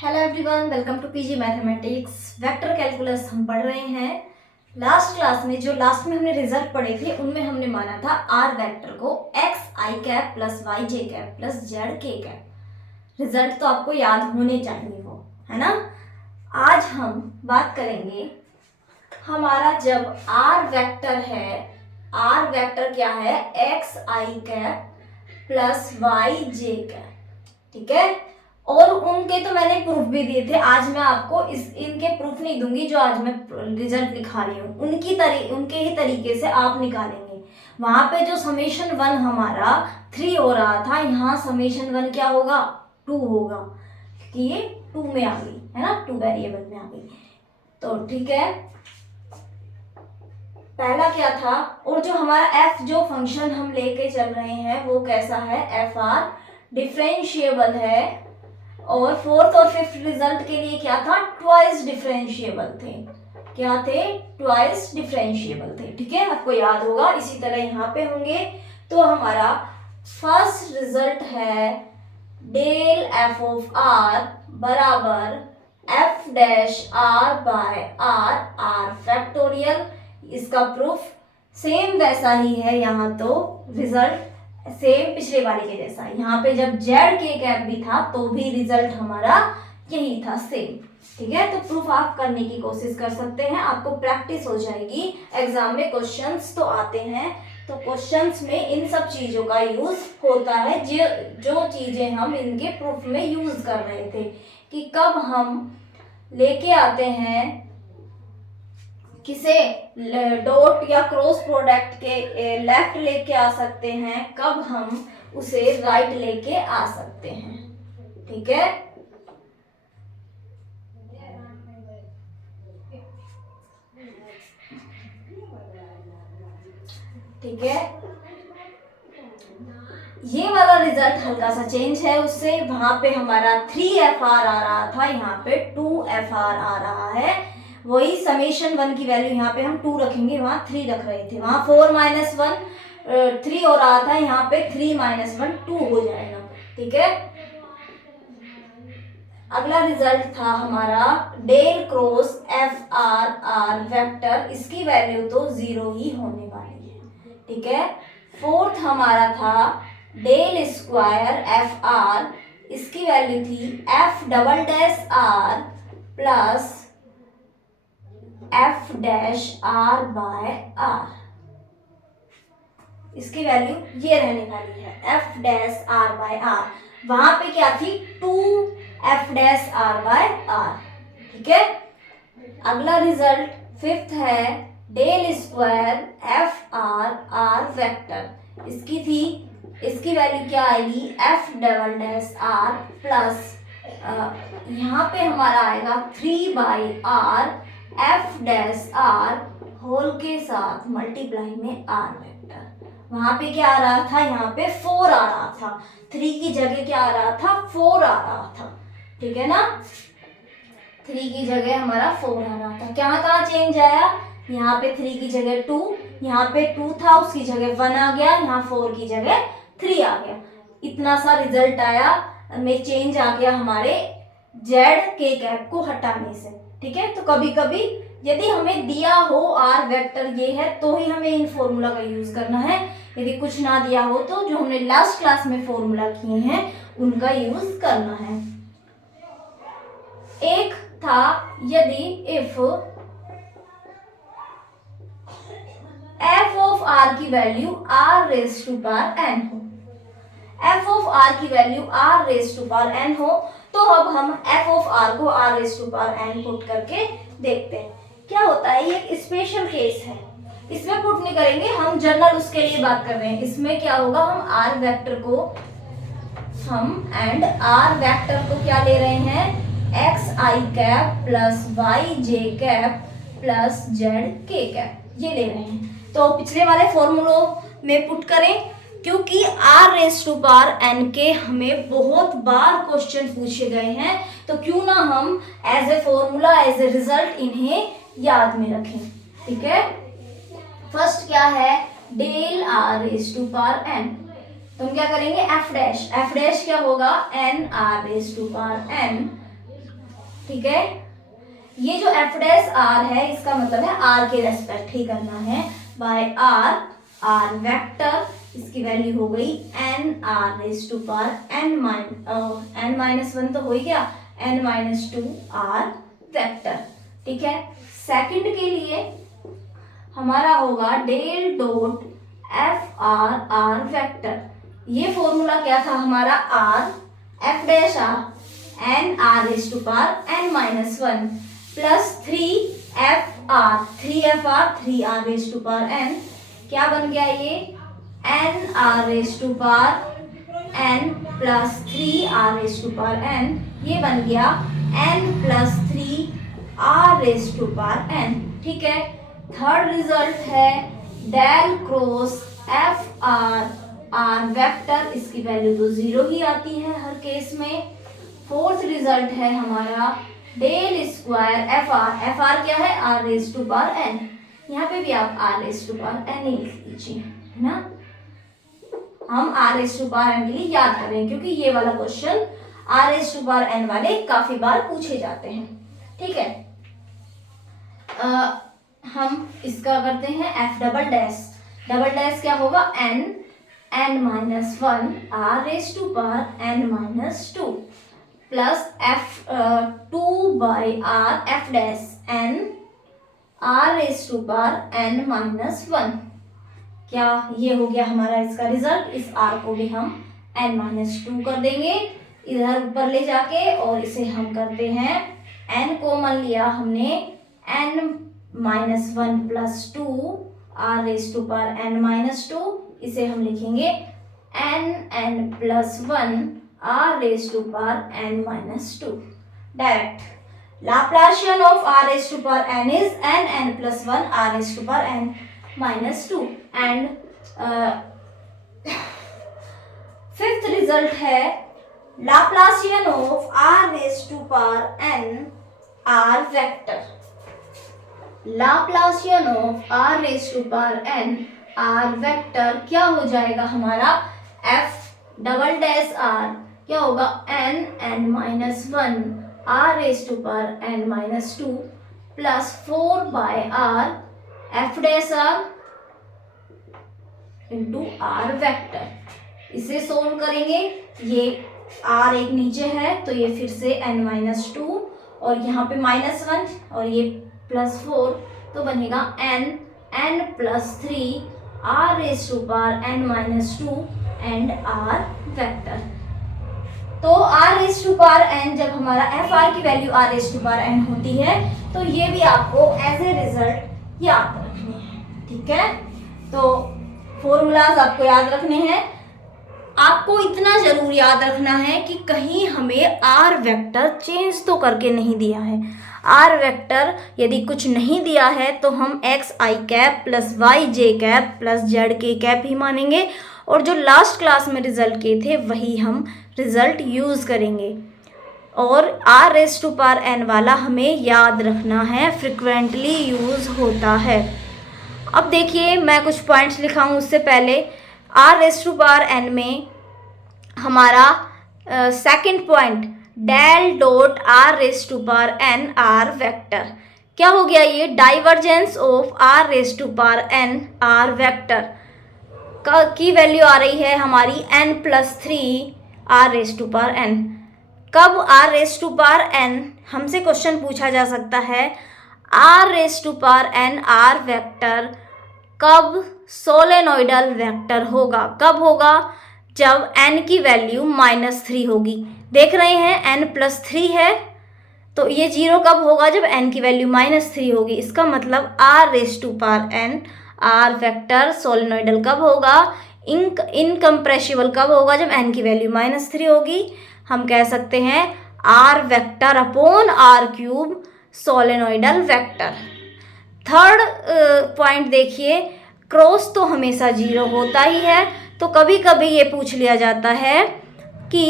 Hello everyone, welcome to PG mathematics. Vector calculus हम पढ़ रहे हैं। लास्ट क्लास में जो लास्ट में हमने रिजल्ट पढ़े थे उनमें हमने माना था आर वेक्टर को x i cap plus y j cap plus Z के कैप। रिजल्ट तो आपको याद होने चाहिए वो, है ना। आज हम बात करेंगे हमारा जब आर वेक्टर है, आर वेक्टर क्या है, x i cap plus y j cap, ठीक है। और उनके तो मैंने प्रूफ भी दिए थे। आज मैं आपको इनके प्रूफ नहीं दूंगी, जो आज मैं रिजल्ट लिखा रही हूँ उनके ही तरीके से आप निकालेंगे। वहां पे जो समेशन वन हमारा 3 हो रहा था, यहाँ समेशन वन क्या होगा, 2 होगा, क्योंकि ये 2 में आ गई है ना, 2 वेरिएबल में आ गई। तो ठीक है, पहला क्या था। और जो हमारा एफ जो फंक्शन हम लेके चल रहे हैं वो कैसा है, एफ आर डिफरेंशिएबल है। और फोर्थ और फिफ्थ रिजल्ट के लिए क्या था, ट्वाइस डिफरेंशिएबल थे। क्या थे, ट्वाइस डिफरेंशिएबल थे, ठीक है, आपको याद होगा। इसी तरह यहाँ पे होंगे। तो हमारा फर्स्ट रिजल्ट है डेल एफ ऑफ आर बराबर f dash are by are, r factorial. इसका प्रूफ सेम वैसा ही है, यहाँ तो रिजल्ट सेम पिछले वाले के जैसा। यहाँ पे जब जेड के कैप भी था तो भी रिजल्ट हमारा यही था, सेम, ठीक है। तो प्रूफ आप करने की कोशिश कर सकते हैं, आपको प्रैक्टिस हो जाएगी। एग्जाम में क्वेश्चंस तो आते हैं, तो क्वेश्चंस में इन सब चीजों का यूज होता है, जो चीजें हम इनके प्रूफ में यूज कर रहे थे, कि कब हम लेके आते हैं किसे डॉट या क्रॉस प्रोडक्ट के लेफ्ट लेके आ सकते हैं, कब हम उसे राइट लेके आ सकते हैं, ठीक है। ठीक है, ये वाला रिजल्ट हल्का सा चेंज है उससे। वहां पे हमारा 3FR आ रहा था, यहाँ पे 2FR आ रहा है। वही समेशन वन की वैल्यू यहाँ पे हम 2 रखेंगे, वहां 3 रख रहे थे। वहां 4 - 1 3 हो रहा था, यहाँ पे 3 - 1 2 हो जाएगा, ठीक है। अगला रिजल्ट था हमारा del cross f r are vector. इसकी वैल्यू तो 0 ही होने वाली है, ठीक है। फोर्थ हमारा था डेल स्क्वायर एफ आर। इसकी वैल्यू थी f double dash are plus F dash are by r. इसकी वैल्यू ये रहने वाली है, f dash are by r. वहां पे क्या थी, 2 f dash are by r, ठीक है। अगला रिजल्ट फिफ्थ है del square F r are vector. इसकी वैल्यू क्या आएगी, f double dash are plus यहाँ पे हमारा आएगा 3/r F dash are whole के साथ मल्टीप्लाई में आर वेक्टर। वहां पे क्या आ रहा था, यहाँ पे 4 आ रहा था, 3 की जगह क्या आ रहा था, 4 आ रहा था, ठीक है ना। 3 की जगह हमारा 4 आ रहा था। कहाँ चेंज आया, यहाँ पे 3 की जगह 2, यहाँ पे 2 था उसकी जगह 1 आ गया, यहाँ 4 की जगह 3 आ गया। इतना सा रिजल्ट आया, में चेंज आ गया हमारे जेड के कैप को हटाने से, ठीक है। तो कभी कभी यदि हमें दिया हो आर वेक्टर ये है तो ही हमें इन फॉर्मूला का यूज करना है। यदि कुछ ना दिया हो तो जो हमने लास्ट क्लास में फॉर्मूला किए हैं उनका यूज करना है। एक था यदि इफ एफ ऑफ आर की value r raise to power n हो, एफ ऑफ आर की value r raise to power n हो, तो अब हम एफ ऑफ आर को r raise to power n put करके देखते हैं क्या होता है। ये एक स्पेशल केस है, इसमें पुट नहीं करेंगे हम, जनरल उसके लिए बात कर रहे हैं। इसमें क्या होगा, हम आर वेक्टर को क्या ले रहे हैं, x i cap plus y j cap plus Z के कैप, ये ले रहे हैं। तो पिछले वाले फॉर्मूलों में पुट करें, क्योंकि r raise to power n के हमें बहुत बार क्वेश्चन पूछे गए हैं, तो क्यों ना हम as a formula as a result इन्हें याद में रखें, ठीक है। फर्स्ट क्या है, del r raise to power n, तो हम क्या करेंगे, एफ डैश क्या होगा, n r raise to power n ठीक है। ये जो एफ डैश आर है इसका मतलब है आर के रेस्पेक्ट ही करना है, बाय आर, आर वेक्टर, इसकी वैल्यू हो गई n r raise to power n minus one तो हो ही गया, n minus two r vector. ठीक है। सेकंड के लिए हमारा होगा del dot f r are vector. ये फॉर्मूला क्या था हमारा, r f dash r n r raise to power n minus one plus three f r, three f r, three r raise to power n, क्या बन गया ये n r raise to power n plus three r raise to power n, ये बन गया n plus three r raise to power n. ठीक है। Third result है del cross f r are vector, इसकी वैल्यू तो जीरो ही आती है हर केस में। फोर्थ रिजल्ट है हमारा डेल स्क्वायर एफ आर क्या है, r raise to power n, यहाँ पे भी आप are raise to power n ही लिख लीजिए, है ना। हम r raise to power n के लिए याद कर रहे हैं क्योंकि ये वाला question r raise to power n वाले काफी बार पूछे जाते हैं। ठीक है। हम इसका करते हैं f double dash, double dash क्या होगा n minus one r raise to power n minus two plus f two by r f dash n r raise to power n minus one. क्या ये हो गया हमारा इसका रिजल्ट। इस are को भी हम एन माइनस टू कर देंगे इधर ऊपर ले जाके, और इसे हम करते हैं एन कॉमन लिया हमने, n minus one plus two r raise to power n minus two, इसे हम लिखेंगे n plus one r raise to power n minus two. Direct Laplacian of r raise to power n is n plus one r raise to power n minus two. And fifth result है Laplacian of r raise to power n r vector. Laplacian of r raise to power n r vector क्या हो जाएगा हमारा, F double dash r क्या होगा n minus one r raise to power n minus two plus four by r f dash r into are vector. इसे solve करेंगे, ये are एक नीचे है तो ये फिर से एन माइनस टू और यहाँ पे माइनस वन और ये प्लस फोर, तो बनेगा n plus three r raise to power n minus two and r vector. तो r raise to power n जब हमारा एफ आर की value r raise to power n होती है तो ये भी आपको एज ए रिजल्ट याद रखने हैं। ठीक है। तो फॉर्मूलाज आपको याद रखने हैं। आपको इतना जरूर याद रखना है कि कहीं हमें आर वेक्टर चेंज तो करके नहीं दिया है। आर वेक्टर यदि कुछ नहीं दिया है तो हम x i cap plus y j cap plus Z के कैप ही मानेंगे, और जो लास्ट क्लास में रिजल्ट किए थे वही हम रिजल्ट यूज़ करेंगे। और r raise to power n वाला हमें याद रखना है, फ्रिक्वेंटली यूज़ होता है। अब देखिए मैं कुछ पॉइंट्स लिखाऊं उससे पहले, r raise to power n में हमारा second point del dot r raise to power n r vector क्या हो गया, ये divergence of r raise to power n r vector की वैल्यू आ रही है हमारी n plus three r raise to power n. कब r raise to power n, हमसे क्वेश्चन पूछा जा सकता है r raise to power n r vector कब सोलेनोइडल वेक्टर होगा, कब होगा, जब n की वैल्यू -3 होगी। देख रहे हैं n प्लस थ्री है तो ये जीरो कब होगा, जब n की वैल्यू -3 होगी। इसका मतलब r raise to power n r vector solenoidal कब होगा, इनकम्प्रेसिबल कब होगा, जब n की वैल्यू -3 होगी। हम कह सकते हैं r vector upon r cube solenoidal vector. Third point देखिए, क्रॉस तो हमेशा जीरो होता ही है, तो कभी कभी ये पूछ लिया जाता है कि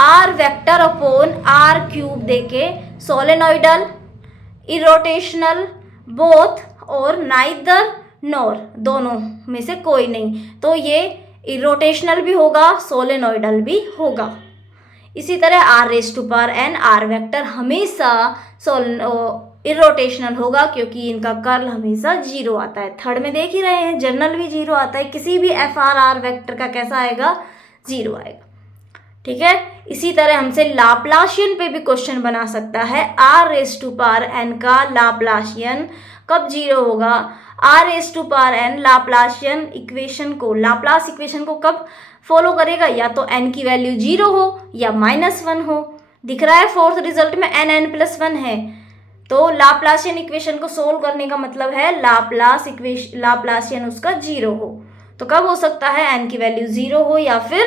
r vector upon r cube देके सोलेनोइडल, इरोटेशनल, बोथ और नाइदर नॉर, दोनों में से कोई नहीं, तो ये इरोटेशनल भी होगा सोलेनोइडल भी होगा। इसी तरह r raise to power n r vector हमेशा इरोटेशनल होगा क्योंकि इनका कर्ल हमेशा जीरो आता है। थर्ड में देख ही रहे हैं, जनरल भी जीरो आता है, किसी भी एफ आर आर वेक्टर का कैसा आएगा, जीरो आएगा। ठीक है, इसी तरह हमसे लाप्लाशियन पे भी क्वेश्चन बना सकता है। R raise to power n का लाप्लाशियन कब जीरो होगा, r raise to power n Laplacian equation को, लाप्लास इक्वेशन को कब फॉलो करेगा, या तो एन की वैल्यू जीरो हो या -1 हो। दिख रहा है फोर्थ रिजल्ट में n+1 है, तो लाप्लाशियन इक्वेशन को सोल्व करने का मतलब है लाप्लाशियन उसका जीरो हो। तो कब हो सकता है, एन की वैल्यू जीरो हो या फिर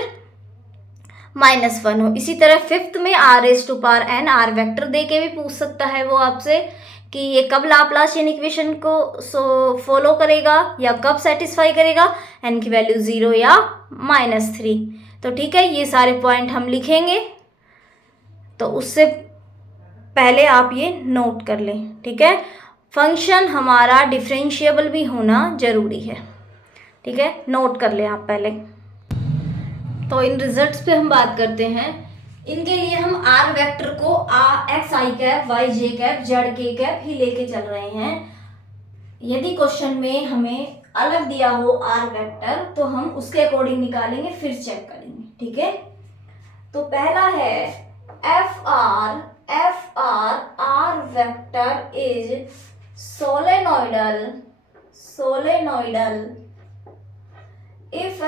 -1 हो। इसी तरह फिफ्थ में r raise to power n r vector दे के भी पूछ सकता है वो आपसे कि ये कब लाप्लाशियन इक्वेशन को फॉलो करेगा या कब सेटिस्फाई करेगा, एन की वैल्यू 0 या -3। तो ठीक है, ये सारे पॉइंट हम लिखेंगे, तो उससे पहले आप ये नोट कर लें। ठीक है, फंक्शन हमारा डिफरेंशिएबल भी होना जरूरी है। ठीक है, नोट कर लें आप पहले। तो इन रिजल्ट्स पे हम बात करते हैं। इनके लिए हम आर वेक्टर को x i cap, Y j cap, Z के कैप ही लेके चल रहे हैं। यदि क्वेश्चन में हमें अलग दिया हो आर वेक्टर तो हम उसके अकॉर्डिंग निकालेंगे, फिर चेक करेंगे। ठीक है, तो पहला है f r are vector is solenoidal if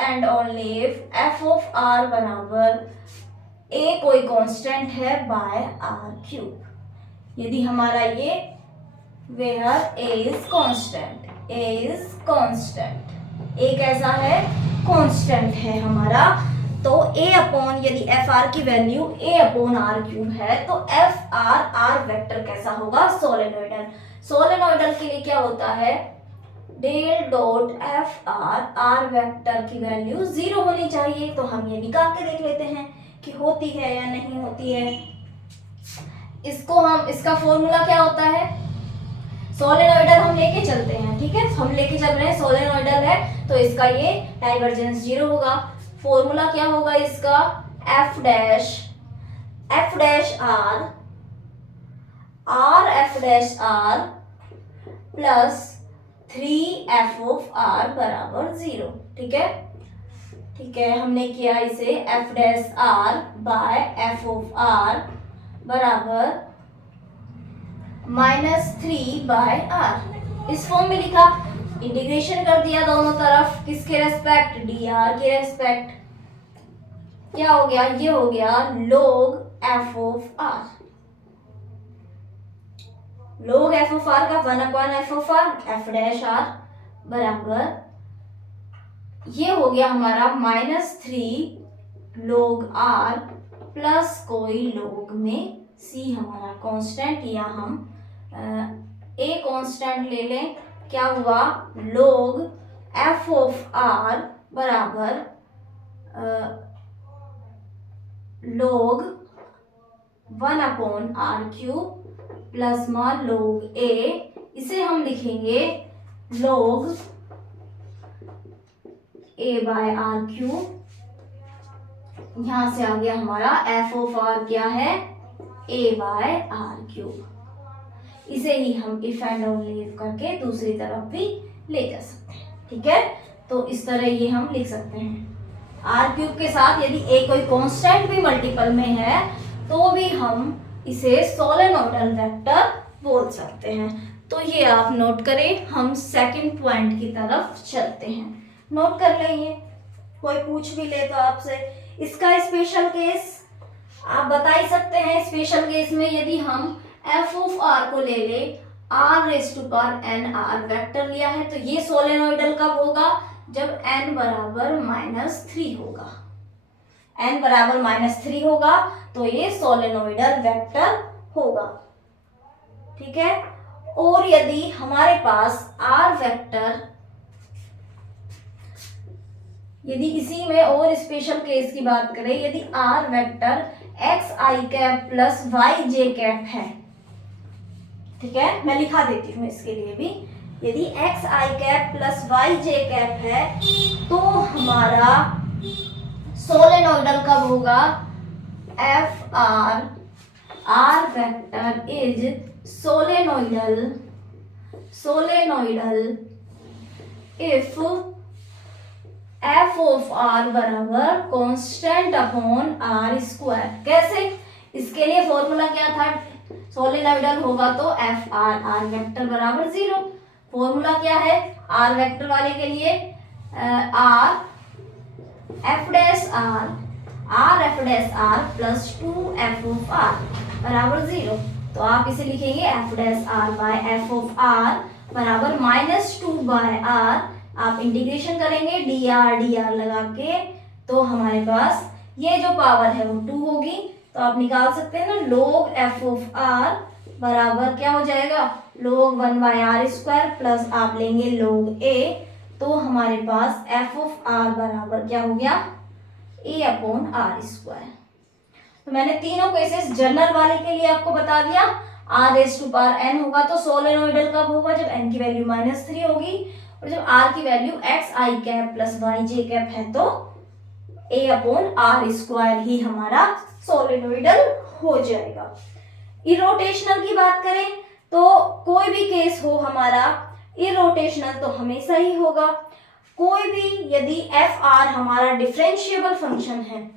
and only if f of r बराबर a कोई कांस्टेंट है बाय r क्यूब। यदि हमारा ये where a is constant, a कैसा है, कांस्टेंट है हमारा, तो a अपॉन, यदि एफ आर की value a upon r cube है तो एफ आर वेक्टर कैसा होगा, सोलेनोइडल के लिए क्या होता है, del dot f r vector की वैल्यू 0 होनी चाहिए। तो हम ये निकाल के देख लेते हैं कि होती है या नहीं होती है। इसका फॉर्मूला क्या होता है, सोलेनोइडल हम लेके चलते हैं। ठीक है, हम लेके चल रहे हैं, सोलेनोइडल है तो इसका ये डाइवर्जेंस 0 होगा। फॉर्मूला क्या होगा इसका, f dash are plus 3f of r बराबर 0। ठीक है, हमने किया इसे f dash r by f of r बराबर -3 बाय r। इस फॉर्म में लिखा, इंटीग्रेशन कर दिया दोनों तरफ, किसके रेस्पेक्ट, dr के रेस्पेक्ट। क्या हो गया, ये हो गया log f of r, log f of r का 1/f of r, f dash r बराबर, ये हो गया हमारा -3 log r प्लस कोई log में c हमारा कांस्टेंट, या हम a कांस्टेंट ले लें। क्या हुआ, log f ऑफ r बराबर log 1/r क्यूब प्लस मान log a, इसे हम लिखेंगे log a by r cube. यहां से आ गया हमारा f ऑफ r क्या है, a बाय r क्यूब। इसे ही हम इफ एंड ओनली इफ करके दूसरी तरफ भी ले जा सकते हैं। ठीक है, तो इस तरह ये हम लिख सकते हैं। r क्यूब के साथ यदि a कोई कांस्टेंट भी मल्टीपल में है तो भी हम इसे सोलेनोइडल वेक्टर बोल सकते हैं। तो ये आप नोट करें, हम सेकंड पॉइंट की तरफ चलते हैं। नोट कर लेंगे, कोई पूछ भी ले तो आपसे इसका स्पेशल केस आप बता ही सकते हैं। स्पेशल केस में यदि हम f ऑफ r को ले ले, r raise to power n r vector लिया है, तो ये सोलेनोइडल कब होगा, जब n बराबर -3 होगा। n बराबर -3 होगा तो ये सोलेनोइडल वेक्टर होगा। ठीक है, और यदि हमारे पास r वेक्टर, यदि इसी में और स्पेशल केस की बात करें, यदि r vector x i cap plus y j cap है, ठीक है, मैं लिखा देती हूँ इसके लिए भी, यदि x i cap plus y j cap है तो हमारा सोलेनोइडल कब होगा? F r vector is solenoidal if f of r बराबर कांस्टेंट अपॉन आर स्क्वायर। कैसे? इसके लिए फॉर्मूला क्या था? सोलेनोइडल होगा तो एफ आर वेक्टर बराबर 0। फॉर्मूला क्या है आर वेक्टर वाले के लिए? R f dash are plus 2 f of r बराबर 0। तो आप इसे लिखेंगे f dash are by f of r बराबर -2/r। आप इंटीग्रेशन करेंगे dr लगा के, तो हमारे पास ये जो पावर है वो 2 होगी। तो आप निकाल सकते हैं ना, log f ऑफ r बराबर क्या हो जाएगा? log 1/r² प्लस आप लेंगे log a, तो हमारे पास f ऑफ r बराबर क्या हो गया? a/r²। तो मैंने तीनों केसेस जनरल वाले के लिए आपको बता दिया। r⁻n होगा तो सोलेनोइडल कब होगा? जब n की वैल्यू -3 होगी, और जब r की वैल्यू xi प्लस yj है तो a/r² ही हमारा सोलेनोइडल हो जाएगा। इरोटेशनल की बात करें तो कोई भी केस हो हमारा इरोटेशनल तो हमेशा ही होगा। कोई भी यदि एफ आर हमारा डिफरेंशिएबल फंक्शन है,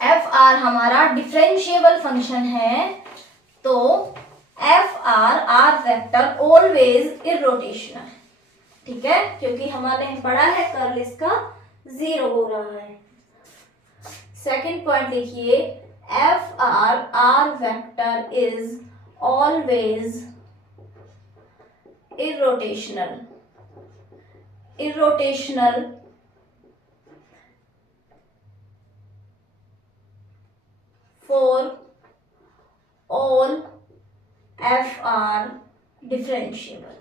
एफ आर हमारा डिफरेंशिएबल फंक्शन है, तो F r vector always irrotational. ठीक है, क्योंकि हमारे पढ़ा है कर्ल इसका 0 हो रहा है। सेकंड पॉइंट देखिए, F r vector is always irrotational for all F R differentiable.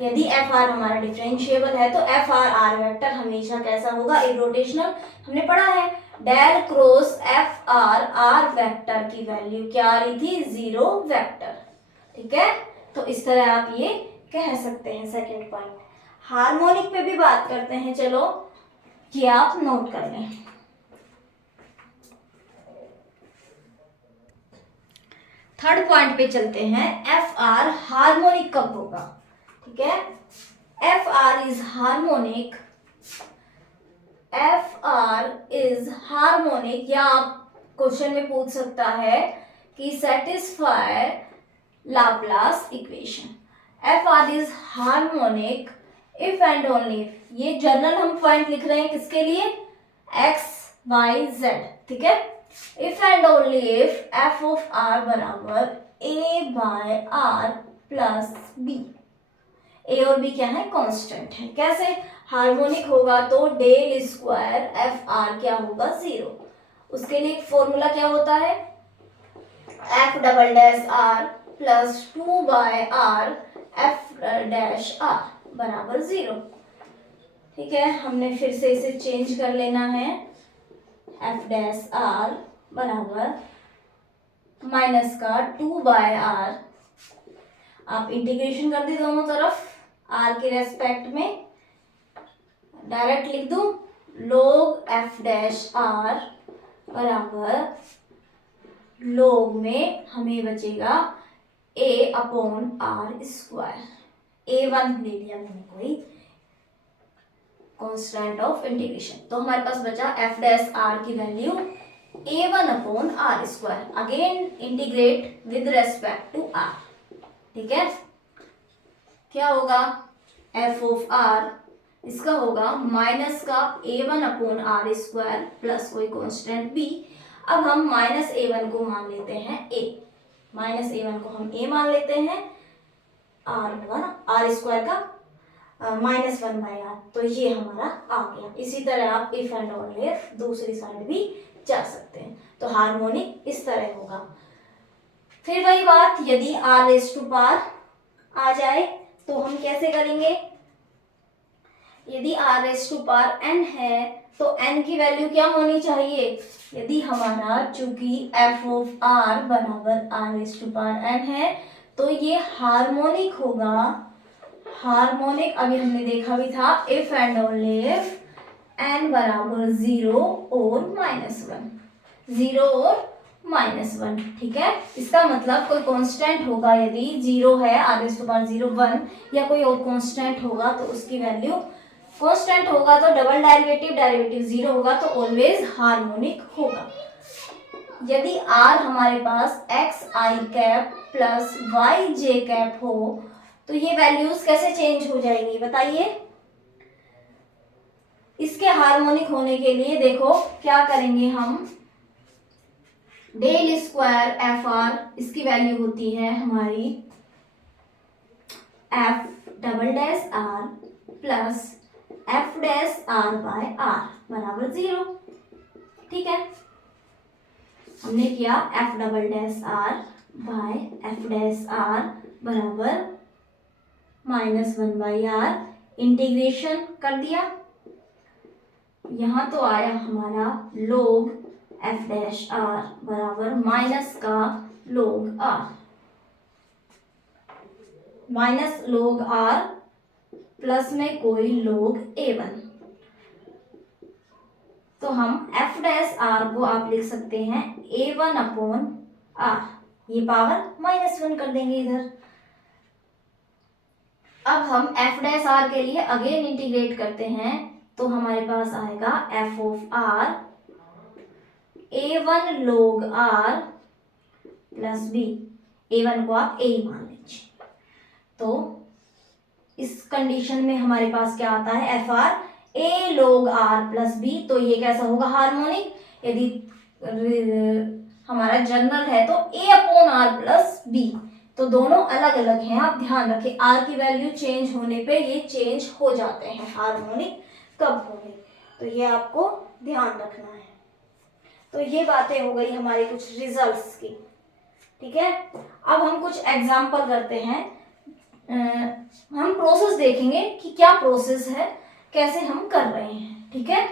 यदि एफ आर हमारा डिफरेंशिएबल है तो एफ आर वेक्टर हमेशा कैसा होगा? इरोटेशनल। हमने पढ़ा है del cross f r vector की वैल्यू क्या आ रही थी? 0 वेक्टर। ठीक है, तो इस तरह आप ये कह सकते हैं। सेकंड पॉइंट, हार्मोनिक पे भी बात करते हैं, चलो कि आप नोट कर लें। थर्ड पॉइंट पे चलते हैं, एफ आर हार्मोनिक कब होगा? ठीक है, एफ आर इज हार्मोनिक, या आप क्वेश्चन में पूछ सकता है कि satisfy Laplace equation. F r is harmonic if and only if, ये जनरल हम पॉइंट लिख रहे हैं किसके लिए? X y z. ठीक है, if and only if f of r बराबर a/r प्लस b। ए और बी क्या है? कांस्टेंट है। कैसे हार्मोनिक होगा? तो डेल स्क्वायर एफ आर क्या होगा? 0। उसके लिए फॉर्मूला क्या होता है? F double dash are plus 2/r F dash R बराबर 0। ठीक है, हमने फिर से इसे चेंज कर लेना है। एफ डैश आर बराबर माइनस का 2/r, आप इंटीग्रेशन कर दी दोनों तरफ r के रेस्पेक्ट में, डायरेक्ट लिख दूं log एफ डैश आर बराबर log में हमें बचेगा a/r²। a1 ले लिया मैंने कोई कांस्टेंट ऑफ इंटीग्रेशन, तो हमारे पास बचा एफ डैश आर की value a1/r²। Again integrate with respect to r। ठीक है, क्या होगा? एफ ऑफ आर इसका होगा माइनस का a1/r² प्लस कोई कांस्टेंट b। अब हम -a1 को मान लेते हैं a, -a1 को हम a मान लेते हैं, r होगा ना r² का -1/r, तो ये हमारा आ गया। इसी तरह आप इफ एंड ओनली इफ दूसरी साइड भी जा सकते हैं। तो हार्मोनिक इस तरह होगा। फिर वही बात, यदि r⁻r आ जाए तो हम कैसे करेंगे? यदि r⁻n है तो n की वैल्यू क्या होनी चाहिए? यदि हमारा चूंकि f ऑफ r बराबर r⁻n है तो ये हार्मोनिक होगा। हार्मोनिक अभी हमने देखा भी था, if and only if n बराबर 0 और -1, 0 और -1, ठीक है। इसका मतलब कोई कांस्टेंट होगा, यदि 0 है r⁻0 1 या कोई और कांस्टेंट होगा तो उसकी वैल्यू कांस्टेंट होगा तो डबल डेरिवेटिव 0 होगा तो ऑलवेज हार्मोनिक होगा। यदि r हमारे पास xi प्लस yj हो तो ये वैल्यूज कैसे चेंज हो जाएंगी बताइए। इसके हार्मोनिक होने के लिए देखो क्या करेंगे हम, डेल स्क्वायर एफ आर, इसकी वैल्यू होती है हमारी F double dash are plus F dash are by R बराबर 0, ठीक है। हमने किया F double dash are by F dash R बराबर -1/r, इंटीग्रेशन कर दिया, यहाँ तो आया हमारा log एफ डैश आर बराबर माइनस का log R, minus log R plus में कोई log a1, तो हम एफ डैश आर को आप लिख सकते हैं a1/r, ये पावर -1 कर देंगे इधर। अब हम एफ डैश आर के लिए अगेन इंटीग्रेट करते हैं तो हमारे पास आएगा F of R a1 log r plus b, a1 को आप a मान लीजिए। तो इस कंडीशन में हमारे पास क्या आता है, f are a log r plus b, तो ये कैसा होगा हार्मोनिक। यदि हमारा जनरल है तो a/r प्लस b, तो दोनों अलग अलग हैं, आप ध्यान रखें r की वैल्यू चेंज होने पे ये चेंज हो जाते हैं, हार्मोनिक कब होंगे, तो ये आपको ध्यान रखना है। तो ये बातें हो गई हमारी कुछ रिजल्ट्स की, ठीक है। अब हम कुछ एग्जाम्पल करते हैं, हम प्रोसेस देखेंगे कि क्या प्रोसेस है, कैसे हम कर रहे हैं, ठीक है,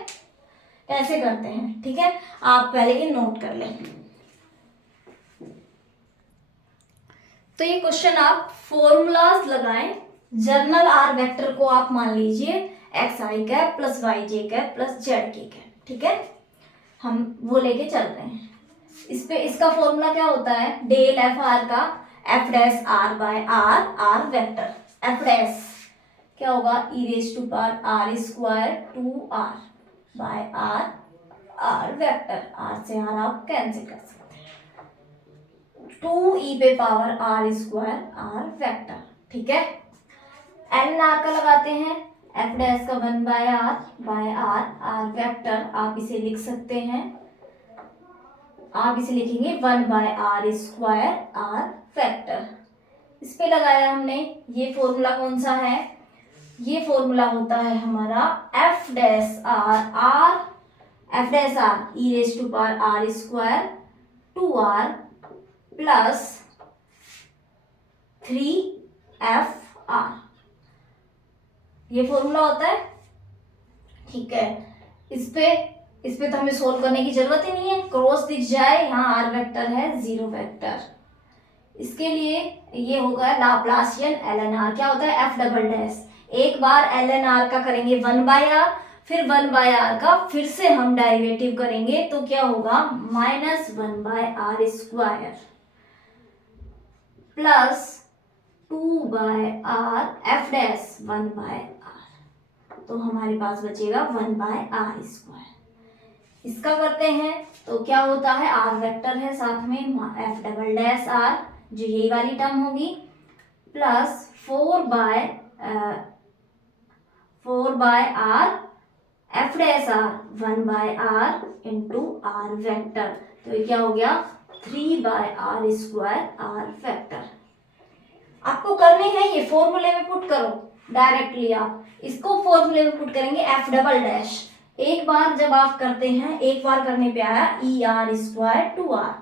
कैसे करते हैं, ठीक है। आप पहले ये नोट कर लें। तो ये क्वेश्चन आप फॉर्मूलाज लगाएं, जर्नल आर वेक्टर को आप मान लीजिए xi plus yj plus zk, ठीक है, हम वो लेके चल रहे हैं। इस पे इसका फॉर्मूला क्या होता है, डेल एफ आर का F dash are by are, are vector F dash क्या होगा e⁻r² 2r by are, are vector, R से आर आप कैंसिल कर सकते हैं, 2e पे पावर r² आर वेक्टर, ठीक है। एल आर का लगाते हैं, एफ डैश का 1/r bye are, are vector आप इसे लिख सकते हैं, आप इसे लिखेंगे 1/r² आर वेक्टर। इस पे लगाया हमने, ये फॉर्मूला कौन सा है, ये फॉर्मूला होता है हमारा F dash are e⁻r² 2r plus 3fr, ये फॉर्मूला होता है, ठीक है। इस पे तो हमें सोल्व करने की जरूरत ही नहीं है, क्रॉस दिख जाए, यहाँ आर वेक्टर है, 0 वेक्टर। इसके लिए ये होगा लाप्लासियन ln r, क्या होता है एफ डबल डैश, एक बार ln r का करेंगे 1/r, फिर 1/r का फिर से हम डेरिवेटिव करेंगे तो क्या होगा -1/r² plus 2/r F dash 1/r, तो हमारे पास बचेगा 1/r²। इसका करते हैं तो क्या होता है, आर वेक्टर है साथ में एफ डबल डैश आर, जो यही वाली टर्म होगी, plus 4/r F dash R 1/r into are vector, तो ये क्या हो गया 3/r² आर वेक्टर। आपको करने हैं ये फॉर्मूले में पुट करो डायरेक्टली, आप इसको फॉर्मूले में पुट करेंगे एफ डबल डैश, एक बार जब आप करते हैं, एक बार करने पे आया er² 2r,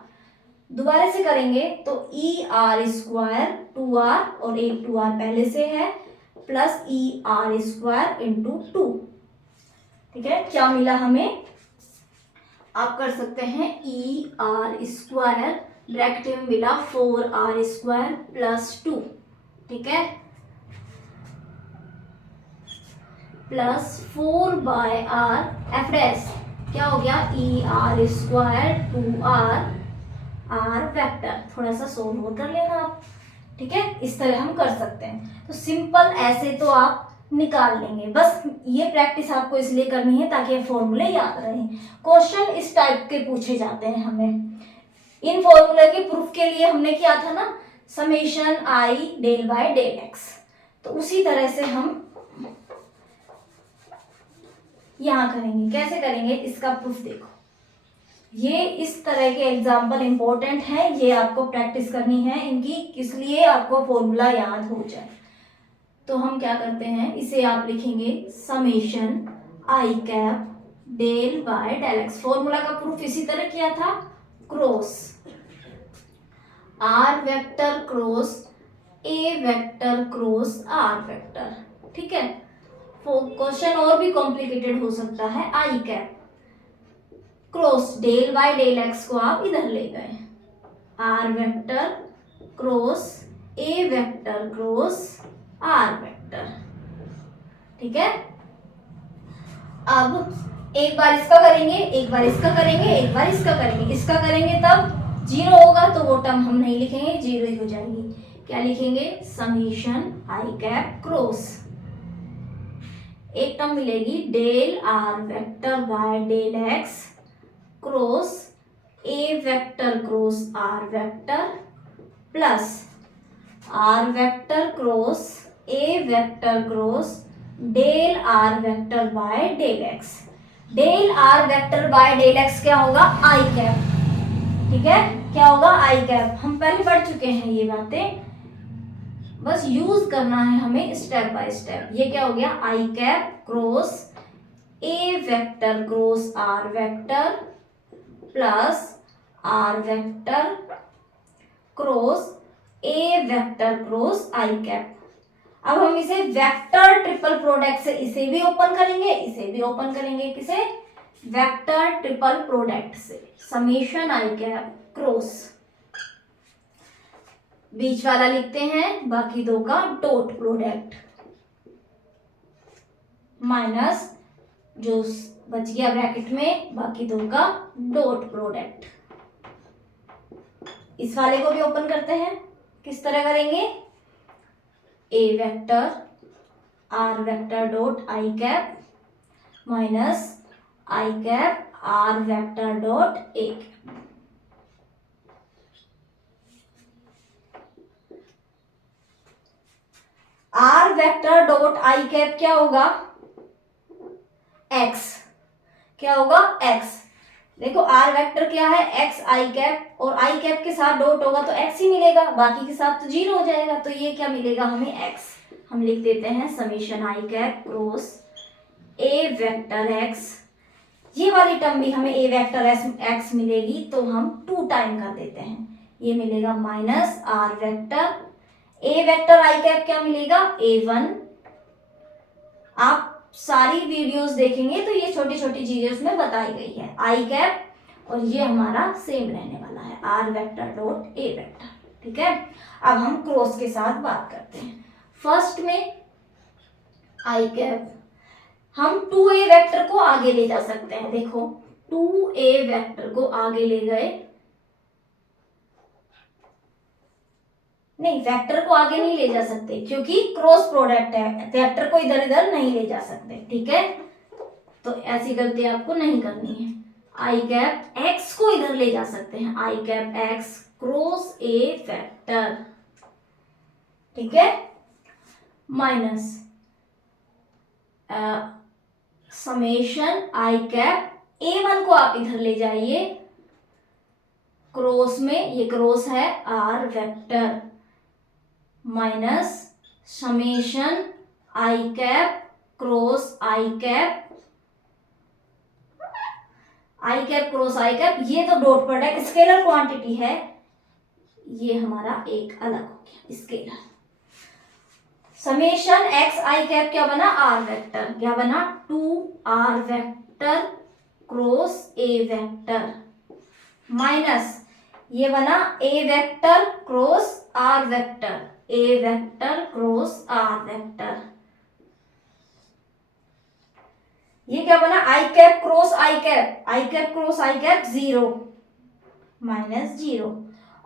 दोबारा से करेंगे तो er² 2r और एक 2r पहले से है, प्लस er² इंटू 2, ठीक है। क्या मिला हमें, आप कर सकते हैं er² ब्रैकेट में मिला 4r² प्लस 2, ठीक है। प्लस 4/r एफ डैश क्या हो गया ER² 2r वेक्टर। थोड़ा सा सोल्व और कर लेना आप, ठीक है। इस तरह हम कर सकते हैं। तो सिंपल ऐसे तो आप निकाल लेंगे। बस ये प्रैक्टिस आपको इसलिए करनी है ताकि ये फॉर्मूले याद रहें। क्वेश्चन इस टाइप के पूछे जाते हैं हमें। इन फॉर्मूले के प्रूफ के लिए हमने किया था ना summation I del by del X, तो उसी तरह से हम यहां करेंगे। कैसे करेंगे इसका प्रूफ देखो। ये इस तरह के एग्जाम्पल इंपॉर्टेंट है, ये आपको प्रैक्टिस करनी है इनकी, इसलिए आपको फॉर्मूला याद हो जाए। तो हम क्या करते हैं, इसे आप लिखेंगे summation I cap del by del X. Formula का प्रूफ इसी तरह किया था, cross R vector cross A vector cross R vector, ठीक है। क्वेश्चन और भी कॉम्प्लिकेटेड हो सकता है। I cap cross del by del X को आप इधर ले गए, R vector cross A vector cross R vector, ठीक है। अब एक बार इसका करेंगे, एक बार इसका करेंगे, एक बार इसका करेंगे। इसका करेंगे तब 0 होगा तो वो टर्म हम नहीं लिखेंगे, 0 ही हो जाएगी। क्या लिखेंगे, समेशन I कैप क्रॉस, एक टर्म मिलेगी del R vector by del X cross A vector cross R vector plus R vector cross A vector cross del R vector by del X. Del R vector by del X क्या होगा, I cap, ठीक है। क्या होगा, I cap. हम पहले पढ़ चुके हैं ये बातें, बस यूज करना है हमें स्टेप बाय स्टेप। ये क्या हो गया, I cap cross A vector cross R vector plus R vector cross A vector cross I cap. अब हम इसे वेक्टर ट्रिपल प्रोडक्ट से इसे भी ओपन करेंगे, इसे भी ओपन करेंगे। किसे, वेक्टर ट्रिपल प्रोडक्ट से। समेशन I कैप क्रॉस, बीच वाला लिखते हैं, बाकी दो का डॉट प्रोडक्ट, माइनस जो बच गया ब्रैकेट में, बाकी दो का डॉट प्रोडक्ट। इस वाले को भी ओपन करते हैं। किस तरह करेंगे, A vector R vector dot I cap minus I cap R vector dot A cap. R vector dot I cap क्या होगा, x, क्या होगा x। देखो R वेक्टर क्या है, x I कैप, और I कैप के साथ डॉट होगा तो x ही मिलेगा, बाकी के साथ तो 0 हो जाएगा। तो ये क्या मिलेगा हमें, x। हम लिख देते हैं summation I cap cross A vector x। ये वाली टर्म भी हमें A वेक्टर x मिलेगी तो हम 2 टाइम कर देते हैं, ये मिलेगा minus R vector A vector I cap क्या मिलेगा, A1। आप सारी वीडियोस देखेंगे तो ये छोटी छोटी चीजें उसमें बताई गई है। I कैप, और ये हमारा सेम रहने वाला है R vector dot A vector, ठीक है। अब हम क्रॉस के साथ बात करते हैं। फर्स्ट में I कैप, हम 2A वेक्टर को आगे ले जा सकते हैं। देखो 2A वेक्टर को आगे ले गए, नहीं वेक्टर को आगे नहीं ले जा सकते क्योंकि क्रॉस प्रोडक्ट है, वेक्टर को इधर इधर नहीं ले जा सकते, ठीक है। तो ऐसी गलती आपको नहीं करनी है। I कैप x को इधर ले जा सकते हैं, I cap x cross A vector, ठीक है, minus summation I cap A1 को आप इधर ले जाइए क्रॉस में, ये क्रॉस है R vector, minus summation I cap cross I cap, I cap cross I cap. ये तो डॉट प्रोडक्ट स्केलर क्वांटिटी है, ये हमारा एक अलग हो गया scalar. Summation x I cap क्या बना, R वेक्टर, क्या बना 2R vector cross A vector, minus ये बना A vector cross R vector, A vector cross R vector, ये क्या बना, आई cap cross I cap, I cap cross I cap 0 minus 0,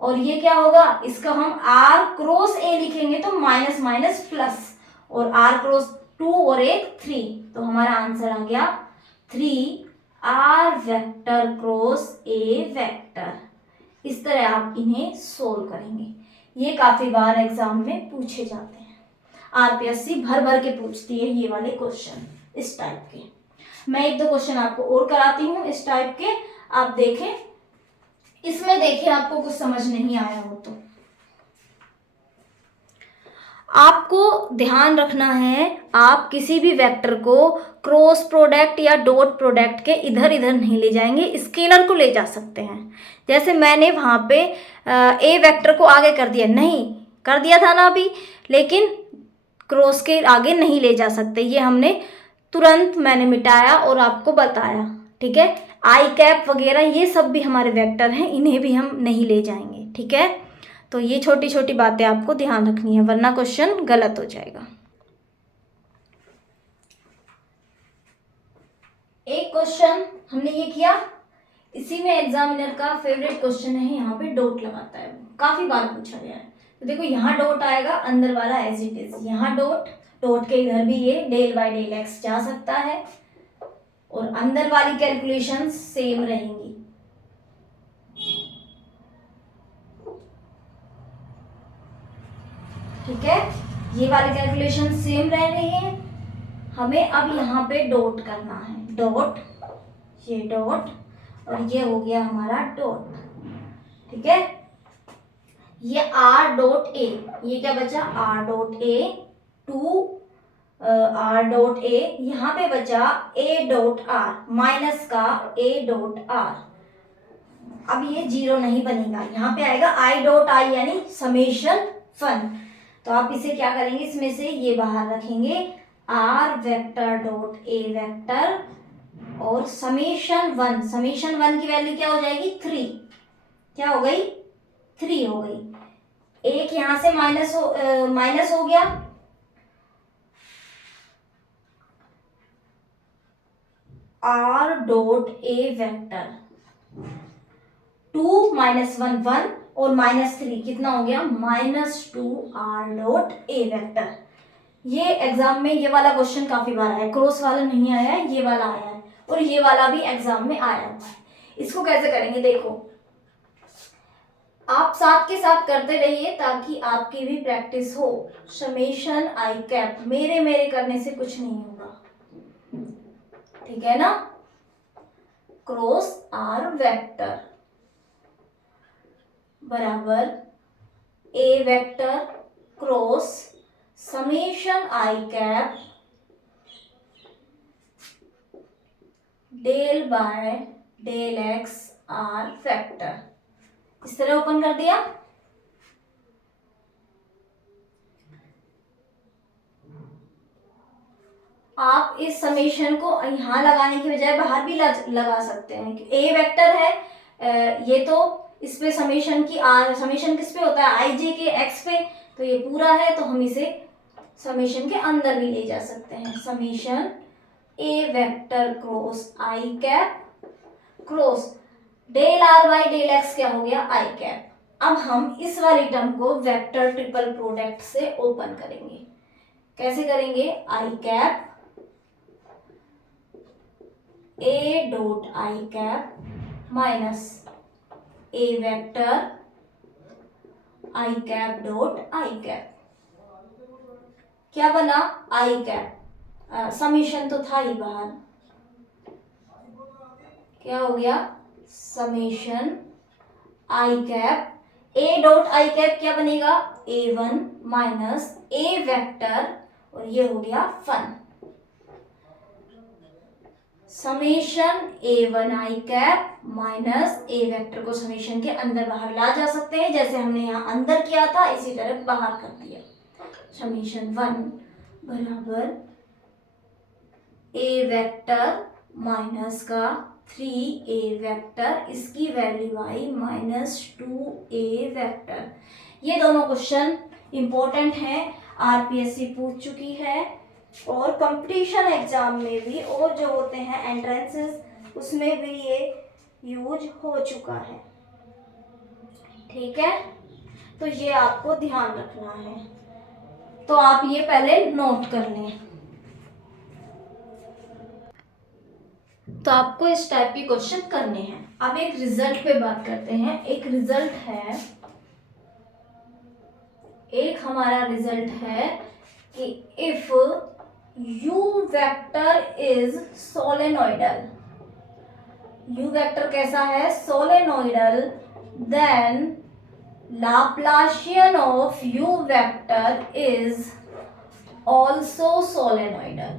और ये क्या होगा, इसका हम आर क्रॉस ए लिखेंगे तो माइनस माइनस प्लस, और आर क्रॉस 2 और एक 3, तो हमारा आंसर आ गया 3 R vector cross A vector. इस तरह आप इन्हें सोल्व करेंगे। ये काफी बार एग्जाम में पूछे जाते हैं, आरपीएससी भर भर के पूछती है ये वाले क्वेश्चन इस टाइप के। मैं एक दो क्वेश्चन आपको और कराती हूँ इस टाइप के, आप देखें, इसमें देखिए आपको कुछ समझ नहीं आया हो तो आपको ध्यान रखना है, आप किसी भी वेक्टर को क्रॉस प्रोडक्ट या डॉट प्रोडक्ट के इधर इधर नहीं ले जाएंगे, स्केलर को ले जा सकते हैं। जैसे मैंने वहाँ पे ए वेक्टर को आगे कर दिया, नहीं कर दिया था ना अभी, लेकिन क्रॉस के आगे नहीं ले जा सकते, ये हमने तुरंत मैंने मिटाया और आपको बताया, ठीक है। आई कैप वगैरह ये सब भी हमारे वेक्टर हैं, इन्हें भी हम नहीं ले जाएंगे, ठीक है। तो ये छोटी छोटी बातें आपको ध्यान रखनी है, वरना क्वेश्चन गलत हो जाएगा। एक क्वेश्चन हमने ये किया, इसी में एग्जामिनर का फेवरेट क्वेश्चन है, यहाँ पे डॉट लगाता है, काफी बार पूछा गया है। तो देखो यहाँ डॉट आएगा, अंदर वाला एज इट इज, यहाँ डॉट, डॉट के इधर भी ये डेल बाय डेल एक्स जा सकता है, और अंदर वाली कैलकुलेशन सेम रहेंगी। ठीक है, ये वाली कैलकुलेशन सेम रह रही है। हमें अब यहाँ पे डॉट करना है, डॉट, ये डॉट, और ये हो गया हमारा डॉट, ठीक है। ये आर डॉट ए, ये क्या बचा, R dot A two R dot A, यहाँ पे बचा ए डॉट आर माइनस का ए डॉट आर। अब ये 0 नहीं बनेगा, यहाँ पे आएगा आई डॉट आई यानी समेशन फन। तो आप इसे क्या करेंगे, इसमें से ये बाहर रखेंगे, R vector dot A vector, और समेशन वन की वैल्यू क्या हो जाएगी, 3, क्या हो गई, 3 हो गई। एक यहां से माइनस हो गया, are dot A vector 2 minus 1 1, और माइनस 3 कितना हो गया, -2 आर डॉट ए वेक्टर। ये एग्जाम में ये वाला क्वेश्चन काफी बार आया है, क्रॉस वाला नहीं आया है, ये वाला आया है, और ये वाला भी एग्जाम में आया हुआ है। इसको कैसे करेंगे, देखो आप साथ के साथ करते रहिए ताकि आपकी भी प्रैक्टिस हो। समेशन आई कैप, मेरे करने से कुछ नहीं होगा, ठीक है ना। क्रॉस आर वेक्टर बराबर a vector cross summation i cap del by del x r vector. इस तरह ओपन कर दिया। आप इस समेशन को यहाँ लगाने की बजाय बाहर भी लगा सकते हैं। ए वेक्टर है, ये तो इस पे समेशन की आर, समेशन किस पे होता है, आई जे के एक्स पे, तो ये पूरा है, तो हम इसे समेशन के अंदर भी ले जा सकते हैं। Summation A vector cross I cap cross del R by del X क्या हो गया, आई कैप। अब हम इस वाली टर्म को वेक्टर ट्रिपल प्रोडक्ट से ओपन करेंगे। कैसे करेंगे, i cap a dot i cap minus a vector i cap dot i cap, क्या बना, आई कैप, समेशन तो था ही बाहर, क्या हो गया, summation i cap a dot i cap क्या बनेगा, A1 माइनस ए वेक्टर, और ये हो गया fun. Summation A1 I cap minus a vector को समेशन के अंदर बाहर ला जा सकते हैं, जैसे हमने यहाँ अंदर किया था इसी तरह बाहर कर दिया। समेशन 1 बराबर ए वेक्टर माइनस का 3a वेक्टर, इसकी वैल्यू आई -2a वेक्टर। ये दोनों क्वेश्चन इंपॉर्टेंट हैं, आरपीएससी पूछ चुकी है। और कंपटीशन एग्जाम में भी और जो होते हैं एंट्रेंसेस, उसमें भी ये यूज हो चुका है। ठीक है, तो ये आपको ध्यान रखना है, तो आप ये पहले नोट कर लें। तो आपको इस टाइप के क्वेश्चन करने हैं। अब एक रिजल्ट पे बात करते हैं। एक रिजल्ट है, एक हमारा रिजल्ट है कि if u vector is solenoidal, u vector कैसा है, solenoidal, then Laplacian of u vector is also solenoidal।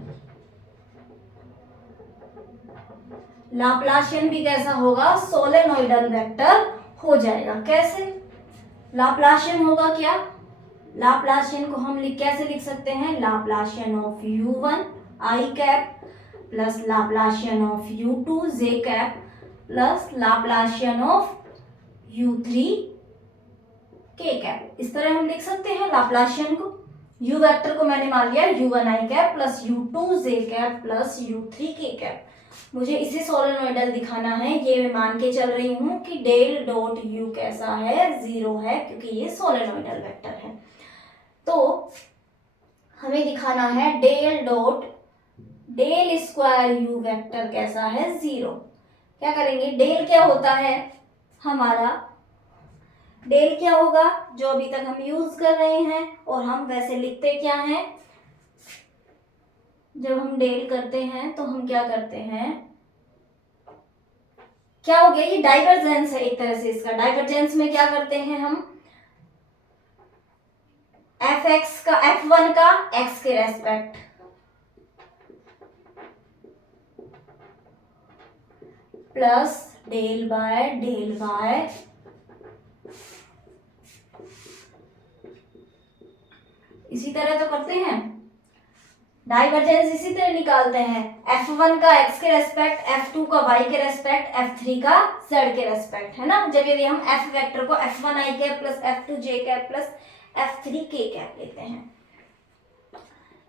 Laplacian भी कैसा होगा, सोलेनोइडल वेक्टर हो जाएगा। कैसे लाप्लाशियन होगा, क्या लाप्लाशियन को हम कैसे लिख सकते हैं, Laplacian of u1 i cap plus Laplacian of u2 j cap plus Laplacian of u3 k cap. इस तरह हम लिख सकते हैं लाप्लाशियन को। u वेक्टर को मैंने मान लिया u1 i cap plus u2 j cap plus u3 k cap. मुझे इसे सोलेनोइडल दिखाना है। ये मैं मान के चल रही हूं कि डेल डॉट u कैसा है, 0 है, क्योंकि ये सोलेनोइडल वेक्टर है। तो हमें दिखाना है del dot del square u vector कैसा है, 0। क्या करेंगे, डेल क्या होता है हमारा, डेल क्या होगा, जो अभी तक हम यूज कर रहे हैं, और हम वैसे लिखते क्या हैं, जब हम डेल करते हैं तो हम क्या करते हैं, क्या हो गया, ये डाइवर्जेंस है एक तरह से। इसका डाइवर्जेंस में क्या करते हैं हम, fx का f1 का x के respect plus del by del y इसी तरह तो करते हैं। डाइवर्जेंस इसी तरह निकालते हैं, f1 का x के रेस्पेक्ट, f2 का y के रेस्पेक्ट, f3 का z के रेस्पेक्ट, है ना। जब यदि हम f वेक्टर को f1 i cap plus f2 j cap plus f3 k cap लेते हैं,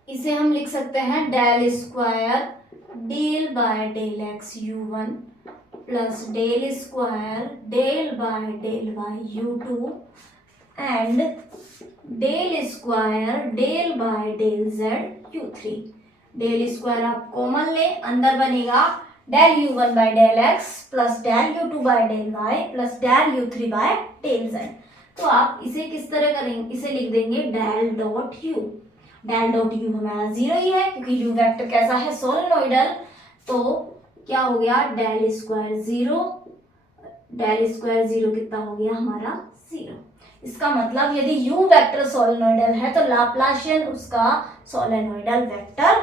इसे हम लिख सकते हैं del square del by del x u1 plus del square del by del y u2 and del square del by del z u3। Del square आप common ले, अंदर बनेगा del u1 by del x plus del u2 by del y plus del u3 by del z। तो आप इसे किस तरह करेंगे, इसे लिख देंगे del dot u। Del dot u हमारा 0 ही है, क्योंकि u वेक्टर कैसा है, सोलेनोइडल। तो क्या हो गया, डेल स्क्वायर 0, डेल स्क्वायर 0 कितना हो गया हमारा, 0। इसका मतलब यदि u वेक्टर सोलेनोइडल है तो लाप्लाशियन उसका सोलेनोइडल वेक्टर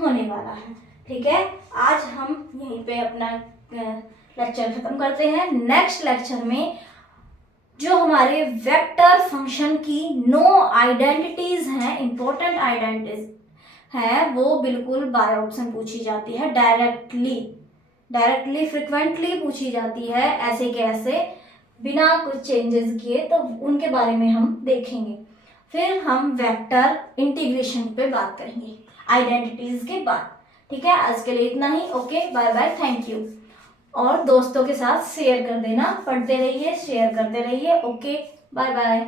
होने वाला है। ठीक है, आज हम यहीं पे अपना लेक्चर खत्म करते हैं। नेक्स्ट लेक्चर में जो हमारे वेक्टर फंक्शन की 9 आइडेंटिटीज हैं, इंपॉर्टेंट आइडेंटिटीज हैं, वो बिल्कुल बाय ऑप्शन पूछी जाती है, डायरेक्टली फ्रिक्वेंटली पूछी जाती है, ऐसे कैसे, बिना कुछ चेंजेस किए। तो उनके बारे में हम देखेंगे। फिर हम वेक्टर इंटीग्रेशन पे बात करेंगे आइडेंटिटीज के बाद। ठीक है, आज के लिए इतना ही। Okay, bye bye, thank you. और दोस्तों के साथ शेयर कर देना, पढ़ते रहिए, शेयर करते रहिए। Okay, bye bye.